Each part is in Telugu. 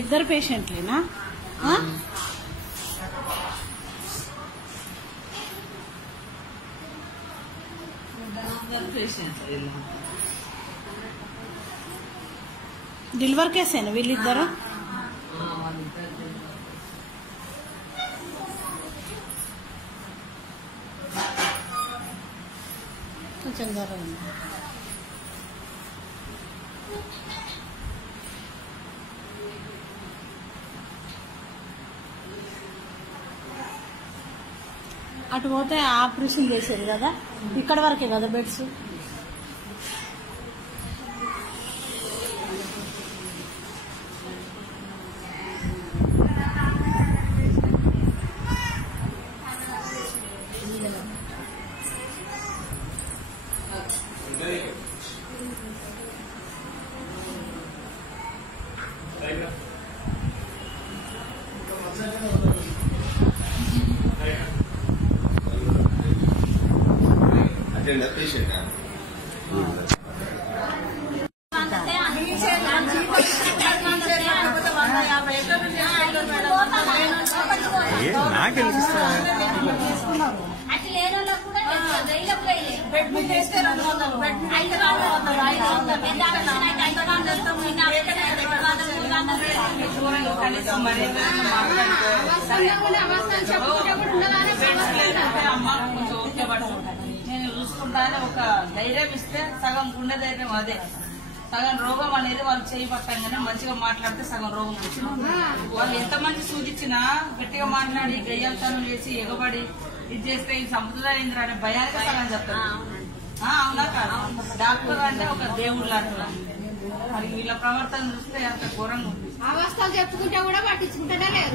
ఇద్దరు పేషెంట్లేనా? డెలివరీ కేసేనా వీళ్ళిద్దరు? కొంచెం జ్వరం ఉంది. అటు పోతే ఆపరేషన్ చేసేది కదా, ఇక్కడ వరకే కదా బెడ్స్. నేను చూసుకుంటానే ఒక ధైర్యం ఇస్తే సగం గుండె ధైర్యం అదే, సగం రోగం అనేది వాళ్ళు చేయి పట్టంగానే మంచిగా మాట్లాడితే సగం రోగం వచ్చింది. వాళ్ళు ఎంత మంచి సూచించినా గట్టిగా మాట్లాడి గయ్యాలతనం చేసి ఎగబడి ఇది చేస్తే ఇది సంప్రదాయం అనే భయానికి సగం చెప్తారు. అవునా కాదు? డాక్టర్ అంటే ఒక దేవుడు లాంటి, మరి వీళ్ళ ప్రవర్తన చూస్తే అంత ఘోరంగా ఉంది. అవస్థలు చెప్పుకుంటే కూడా పట్టించుకుంటేనే లేదు.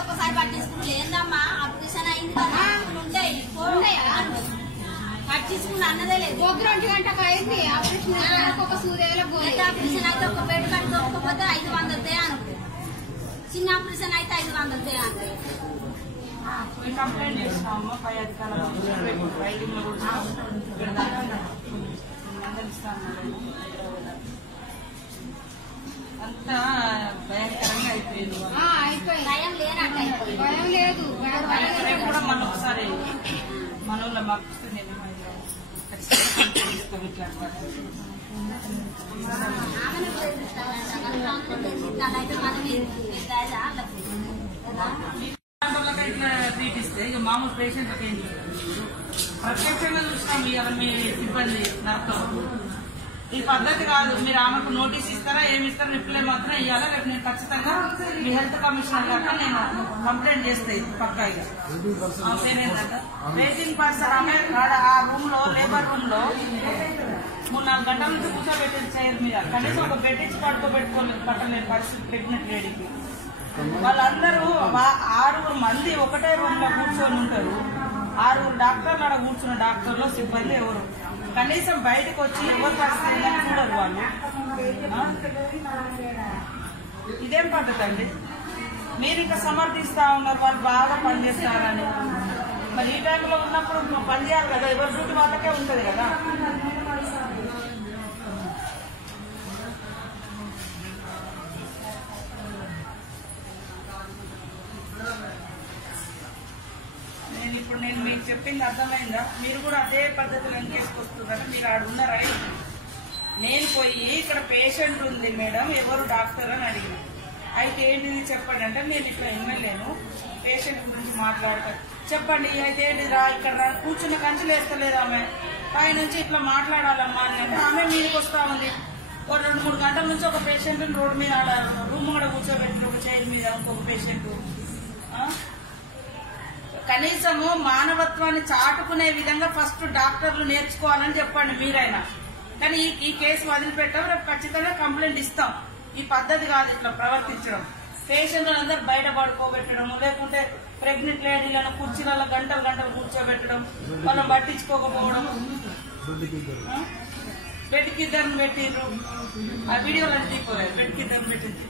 ఒక్కసారి పట్టించుకుంటే ఏందమ్మా ఆపరేషన్ అయింది పట్టించుకుని అన్నదే లేదు. 1 గంటకు అయింది ఆపరేషన్. ఒక సూర్యలో ఆపరేషన్ అయితే ఒక బెడ్ కట్టి దొరకకపోతే 500 అనుకో, చిన్న ఆపరేషన్ అయితే 500 అంటే కంప్లైంట్ చేసినామమ్మా పై అధికారులు అంతా భయంకరంగా అయిపోయింది. భయం లేదు కూడా మనం ఒకసారి మన వాళ్ళ మాకు ఇట్లా ట్రీట్ ఇస్తే ఇక మామూలు పేషెంట్లకు ఏం చేస్తారు? ప్రత్యక్షంగా చూసినాం ఇవాళ మీ సిబ్బంది నాతో. ఈ పద్ధతి కాదు. మీరు ఆమెకు నోటీస్ ఇస్తారా, ఏమి ఇస్తారా, రిప్లై మాత్రం ఇవ్వాలా. రేపు నేను ఖచ్చితంగా మీ హెల్త్ కమిషనర్ గారు నేను కంప్లైంట్ చేస్తాయి పక్కా. ఇక వెయిటింగ్ పర్సన్ ఆమె ఆ రూమ్ లో, లేబర్ రూమ్ లో 3-4 గంటల నుంచి కూర్చోబెట్టింది చైర్ మీద. కనీసం ఒక బెడ్ ఇచ్చి పట్టుకోబెట్టుకోలేదు పట్టలేని పరిస్థితి ప్రెగ్నెంట్ లేడీకి. వాళ్ళందరూ 6 మంది ఒకటే రూమ్ లో కూర్చొని ఉంటారు. 6 డాక్టర్లు అక్కడ కూర్చున్న డాక్టర్లు సిబ్బంది ఎవరు కనీసం బయటకు వచ్చి ఎవరు పరిస్థితి చూడరు వాళ్ళు. ఇదేం పద్ధతి అండి? మీరు ఇంకా సమర్థిస్తా ఉన్నారు వాళ్ళు బాగా పనిచేస్తారని. మరి ఈ టైంలో ఉన్నప్పుడు పని చేయాలి కదా, ఎవరి డ్యూటీ వాళ్ళకే ఉంటది కదా. నేను మీకు చెప్పింది అర్థమైందా? మీరు కూడా అదే పద్ధతిలో చేసుకొస్తున్నారా? మీరు ఆడున్నారా? నేను పోయి ఇక్కడ పేషెంట్ ఉంది మేడం, ఎవరు డాక్టర్ అని అడిగిన. అయితే ఏంటిది చెప్పండి అంటే, నేను ఇక్కడ ఎమ్మెల్యేను, పేషెంట్ గురించి మాట్లాడతాను. చెప్పండి అయితే ఏంటిది రా, ఇక్కడ రా. కూర్చున్న కంచె లేస్తలేదు ఆమె. పై నుంచి ఇట్లా మాట్లాడాలమ్మా అని అంటే ఆమె మీదకి వస్తా ఉంది. ఒక 2-3 గంటల నుంచి ఒక పేషెంట్ రోడ్డు మీద రూమ్ కూడా కూర్చోబెట్టి ఒక చైర్ మీద ఇంకొక పేషెంట్. కనీసము మానవత్వాన్ని చాటుకునే విధంగా ఫస్ట్ డాక్టర్లు నేర్చుకోవాలని చెప్పండి మీరైనా. కానీ ఈ కేసు వదిలిపెట్టాం, రేపు ఖచ్చితంగా కంప్లైంట్ ఇస్తాం. ఈ పద్ధతి కాదు ఇట్లా ప్రవర్తించడం. పేషెంట్లందరూ బయట పడుకోబెట్టడం, లేకుంటే ప్రెగ్నెంట్ లేడీలను కుర్చీలలో గంటలు కూర్చోబెట్టడం, వాళ్ళని పట్టించుకోకపోవడం. బెడ్కి 2 పెట్టిండ్రు, ఆ వీడియోలు తీసుకోలేదు. బెడ్కి 2 పెట్టింది.